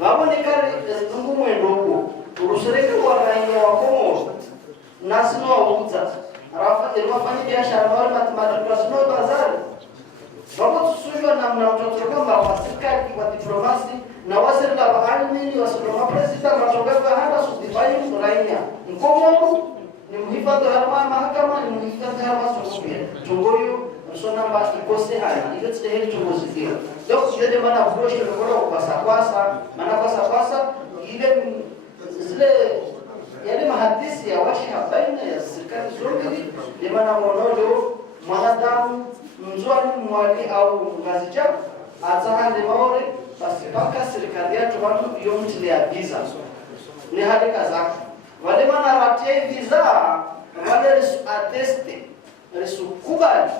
wabone kale ngumu endoko urusereke wa raia wa Komoro nasino wauza rafa ilwafanya biashara wale mathematics nasino bazari wako tusujwa namna utotoka wa serikali kwa diplomasi na wasiri la bahalini wasiloma president matongeza hata sudifayi raia Komoro ni mhifadhi wa mahakama ni mhifadhi wa sosopia tungoyo sonamba ikose haya ile tsehe tungozifia donc ile maana approach ile kwa kwasa maana kwasa ile zile yale mahadisi ya washi baina ya serikali zote ile maana monodo mwanadamu mzwani mwali au ngazija atahande maore basi paka serikali yetu watu yomtilia visa ni hadi kaza wale maana ratie visa wale risu atteste risu kubali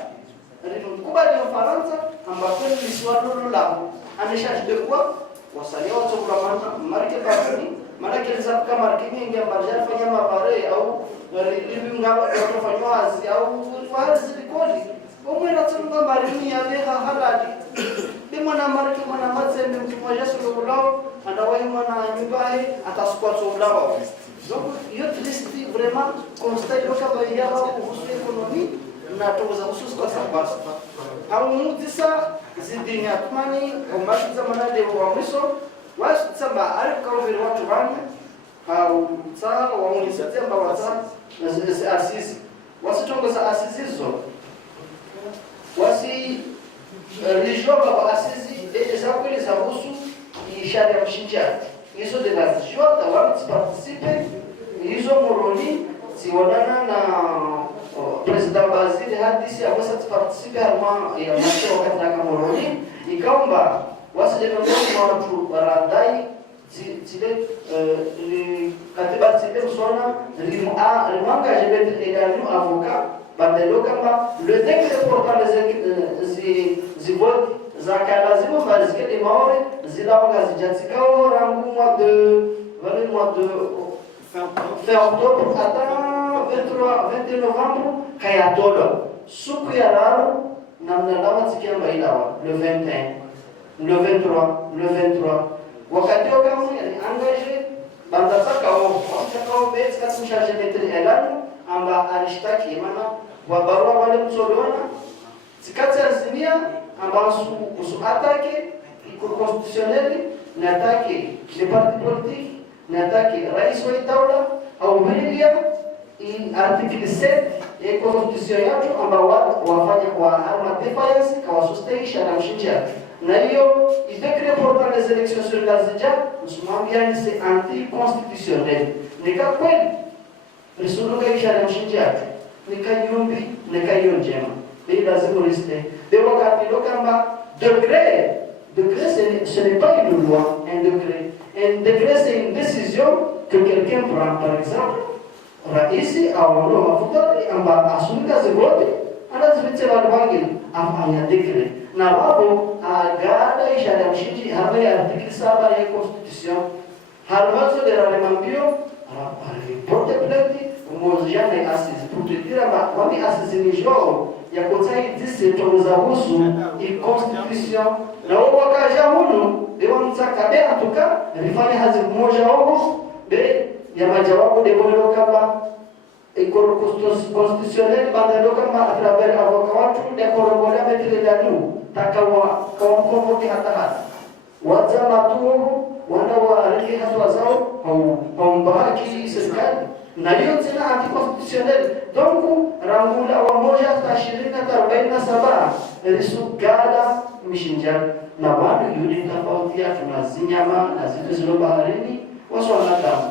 Mkubali Ufaransa ambapo ni swala lao ameshajidekwa wasalia watu kwa market bafuni maana kile kama marketing ingeambaja fanya mabare au living ngaba kufanywa hazi au farzi kodi umwe na tsanga marini ya leha halali bima na market mwana matsembe mmoja sio lao anawahi mwana nyumbaye atasukwa soblao donc yote listi vraiment constat kama yao kuhusu economy na tuweza hususi kwa sababu haumutisa zidini atumani umashiza manade wa mwiso wasitsamba alika uviri watu vani hautsa waungisatia mba watsa asisi wasitongoza asisi zo wasi lijoba wa asisi za kweli za husu ishari ya mshinjati hizo de la jota wamti participe hizo moroni siwanana na President Bazili hadisi aweza participe harma ya mwisho wakati na Komoroni ikaomba wasije kwa watu baradai zile katiba zile sona limanga jebet également avocat bandelo kama le décret portant les votes zakalazimu bazike de maore zilawanga zijatikao rangu mois de fin octobre attend 21 novembre kaya todo suku ya raro namna lawa zikiamba ilawa le 21 le 23 wakati kama yani engagé bandataka au bets katika charge metre elano amba arishtaki maana wa barua wale msolona zikati azimia amba usu atake iko constitutionnel na atake les partis politiques na atake rais wa dawla au media in article 7 ya constitution yetu ambao wafanya kwa harma defiance kwa sustaisha na mshinja na hiyo idekre pour les élections sur la zija msimamia ni c'est anti-constitutionnel nika kweli risuluka isha na mshinja nikayumbi nikayonjema bila lazima reste de wakati lokamba degré ce n'est pas une loi un décret c'est une décision que quelqu'un prend par exemple raisi au no mafuta amba asumika zibote anazibitse abantu bangina afanya decree na wabo agada ishara ya mshindi hapa ya article 7 ya constitution halwazo de la mambio porte plainte mojane assise pour te dire ba wami assise ni jour ya kotai disi toza husu i constitution na wakaja huno de wamtaka be atuka rifanya hazi mmoja wao be ya majawabu de bolo kama ikoro constitutionnel bandalo kama a travers avocat de corroborer mettre la nous takawa kwa convoquer hata wazamatu wana wariki hatua zao au mbaki serikali na hiyo tena anti-constitutionnel donc rangula wa moja tashirika 47 risugada mishinjana na watu yule tofauti ya tunazinyama na zitu zilo baharini waswala damu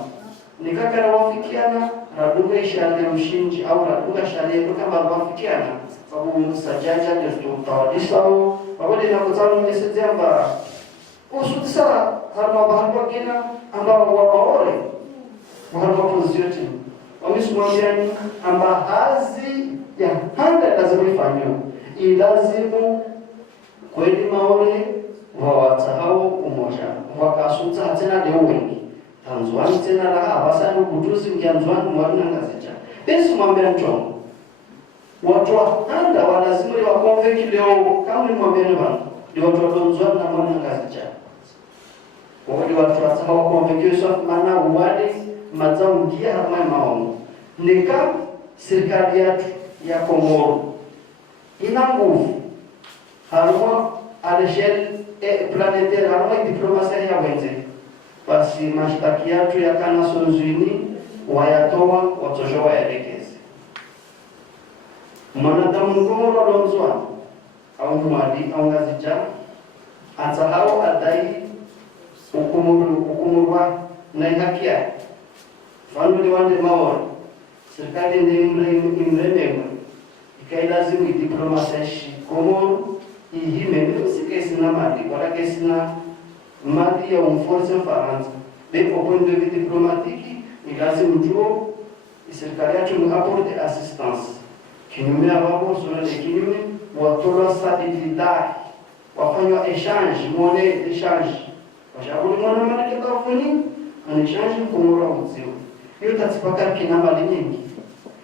nikakara wafikiana raduga ishara ya mshinji au raduga sharia kama wafikiana sababu msajaja ndio tutawadisha au wale na kutana mesejamba usutisa harma bahamba kina ambao wabaore wahamba position wamesumwambiani amba hazi ya handa lazima ifanywe ilazimu kweli maore wawatahau umoja wakasuta tena leo wengi tanzuani tena raha basani kutusi mkianzuani mwana ngazicha basi mwambia mchongo watu handa walazima wa convaincre leo kama ni mwambia bwana ndio watu wa tanzuani na mwana ngazicha wale watu hawa convaincu sauf maana wale mazao ngia harma maono nika serikali yetu ya Komoro ina nguvu harma à l'échelle planétaire harma diplomasia ya wenze basi mashtaki yetu ya Nations Unies wayatoa watojo waelekeze mwanadamu Komoro alonzwa au mwadi au ngazija atsahau adai hukumurwa na haki yake famili wande maoro serikali ndio imremewa ikailazimu diplomasia shi Komoro ihime msike sina mali wala kesina mali ya umforce Faransa de au point de vue diplomatique ilazimu tuo serikali yetu apporte assistance kinyume hapo sura de kinyume watoa stabilidade wafanywa échange monnaie échange washauri mwana mali kafuni en échange Komoro mzio hiyo tatipaka kina mali nyingi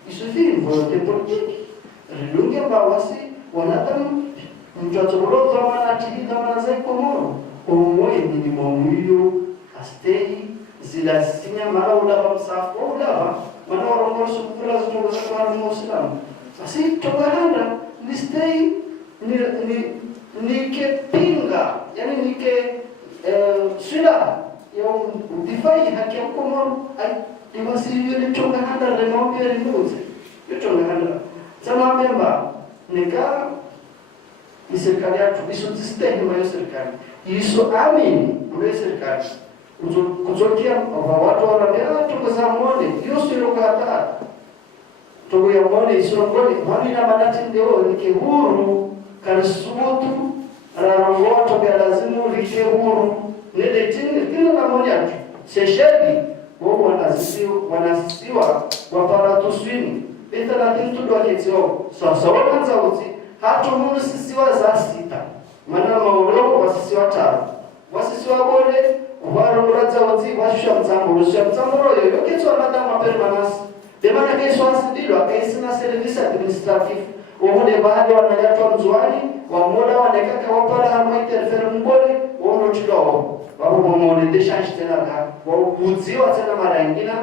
isufi volonté politique rilunge bawasi wanadamu mjatoro zamana tili zamana za Komoro omwe minimum hiyo astei zila sinya mara ulava msafu ulava wana warongo sukura zungu za kwa Muislamu basi togahanda ni stay ni kepinga yani ni ke sila ya difai haki ya Komoro ai imasiyo ni togahanda remombe remuze togahanda sama memba nika ni serikali yetu iso sistema ya serikali iso amini kwa serikali kuzokia watu wanambia tukoza muone hiyo sio kata to ya muone iso ngoni bali na manati ndio ni huru kanisubutu rarongo to bia lazimu rike huru nile tini kila na moja seshedi wao wanasiwa wapara tuswini beta la tintu do akizio sasa wanaanza uti hata mungu sisiwa za sita maana maoro wasisiwa tano wasisiwa bole waruraza uti washa mtamburo yoyo kitu anataka permanence de maana kesho asidilo akaisina service administratif wale baadhi wanayatoa mzwani wa muda wanakaka wapara hama interfere mbole wao chilo wao wameondesha tena kwa uziwa tena mara nyingine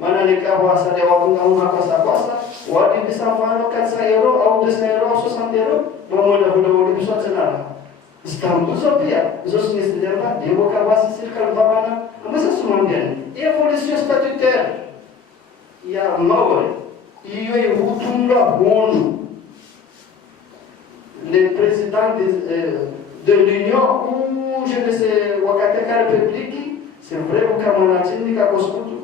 maana nikawa asale wakunga kwa wadi bisa mfano katsa euro au 200 euro au 60 euro pamoja hula bisa tena Istanbul pia zote ni ndio ndio kwa serikali bana amesa sumambiani evolution statutaire ya maore hiyo ihutunga bonu le président de l'Union ou je ne sais wakati ka république c'est vrai kama wanachindika kosukutu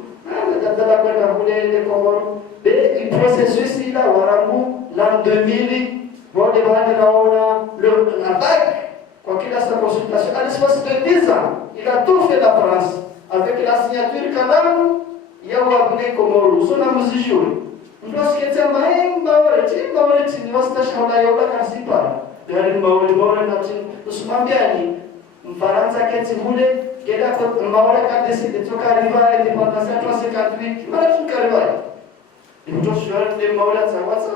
dadala kwenda kule ile Komoro le processus ila warangu l'an 2000 wale baada naona le attaque kwa kila sa consultation à l'espace de 10 ans il a tout fait la France avec la signature canal ya wabne Komoro sona muzijuri mdosikete maemba wale chini wastashaula yola kasipa yani mawale na chini usimambiani Mfaransa keti mule kila kwa mawale kadesi kutoka riva independence ya 358 mara tukariba ndio shwari de mawale zawatsa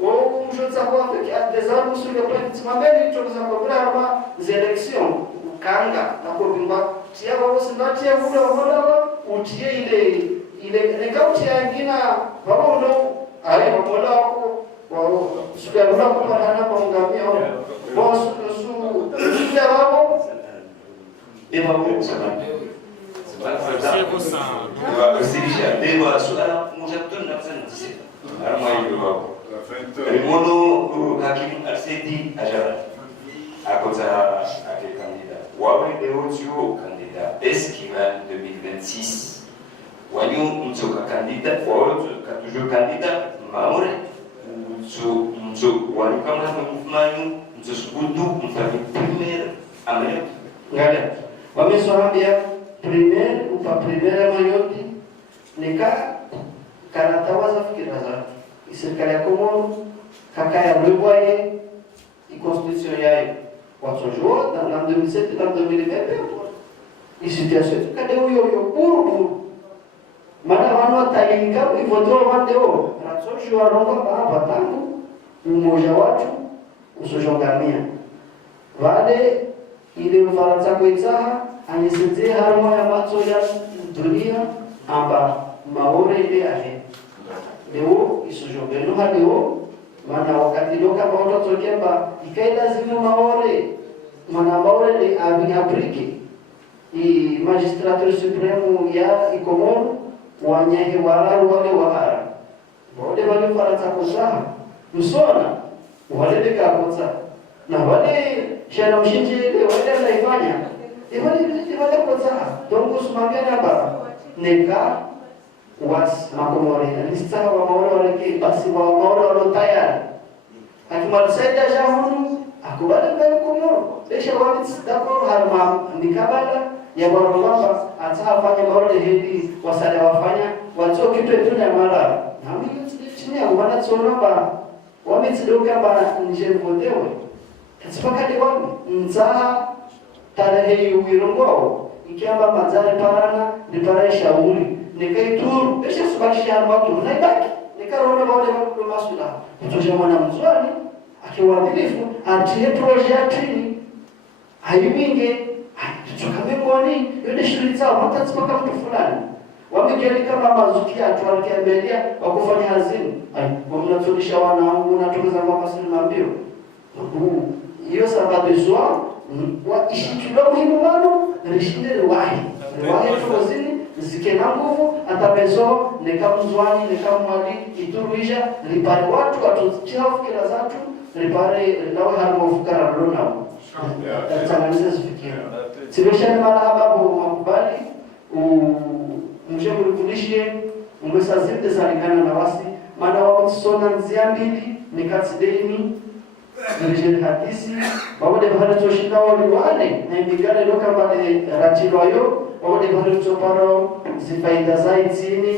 ou mjotsa kwa que des armes sur le plan timambeni tuliza kwa élections ukanga na kubimba tia wao sinatia vula wala utie ile nekauti nyingine wao ndo ale mola wako wao sukabula kupana kwa ngamia wao su ya wao eba wao sana c'est dewa suala mujatun nafsan disi arma hiyo Rimono hakim arsedi ajara akoza ake candidat wawe deotio candidat esquival 2026 wanyu mtoka candidat wawe toujours candidat maore mto wanu kama mfumanyu mto subutu mfami primaire amayo ngale wameswambia primaire upa primaire mayoti nika karatawaza fikira za serikali ya Komoro kaka ya revoye constitution yayo watojua dans 2007 dans 2020 situation kade huyo puru maana wana tayinga ivodro wandeo ratojua rongo baba tangu umoja watu usojongamia wale ile Ufaransa kuitsaha anisinzie harimo ya macho ya dunia amba maore ile ahe leo isujobeno haleo mana wakati doka baoto tokemba ikaida zimu maore mana maore le abi abrike i magistrature supremo ya ikomoro wanyehe wararu wale wahara wale Ufaransa kusaha msona wale dekapoza na wale shana mshinje ile wale naifanya wale koza dongo sumangana hapa neka was makomore na lista wa maora wale ke basi wa maora wale tayari akimalisaida jahunu akubali mbele komoro lesha wale dako harma nikabala ya barabara atafanya maora hedi wasale wafanya wacho kitu tu na mara na mimi chini ya wana tsonaba wametsidoka ba nje mvotewe tsipakati wami nzaha tarehe uirongo ikiamba mazari parana nipara shauri nikaituru esha subakisha watu naibaki nikarona wale wa masula kutoja mwana mzwani akiwadilifu atie project haibinge tukamekoni yode shule zao hata tsipaka mtu fulani wamekeli kama mazuki atualikiambelia wakufanya hazini wamnatundisha wanangu natukuza mwaka sini mbio hiyo sababu zwa wa ishitula muhimu wano rishinde wahi fuzini zikena nguvu atabezo nekamzwani nekamwali ituruisha ripari watu watuchafu kila zatu ripari nawe harmofukara lona tatsanganiza zifikia sibeshani mara hababu makubali mje mrudishie umesazinde zalikana na wasi maana wakusona nzia mbili nikatsideni nirejele hadisi wabode bahari toshinda waliwane na imigane loka mbade ratiloyo wabode bahari toparo zifaida zaitini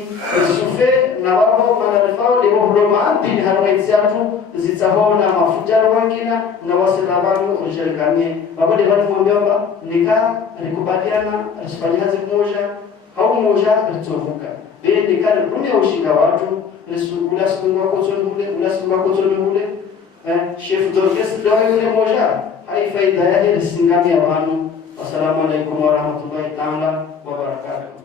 sufe na wabo manarifao lebo bloma ambili harwaitsiatu zitsahona mafujaro wangina na wasilabangu ujerikanie wabode bahari mwambiomba nika rikubaliana risifanyazi moja au moja ritovuka bende kale rumya ushinga watu risugula sunga kotsoni hule chef d'orchestre wa yule moja hai faida yake risingamia wanu. Assalamu alaikum warahmatullahi ta'ala wabarakatuh.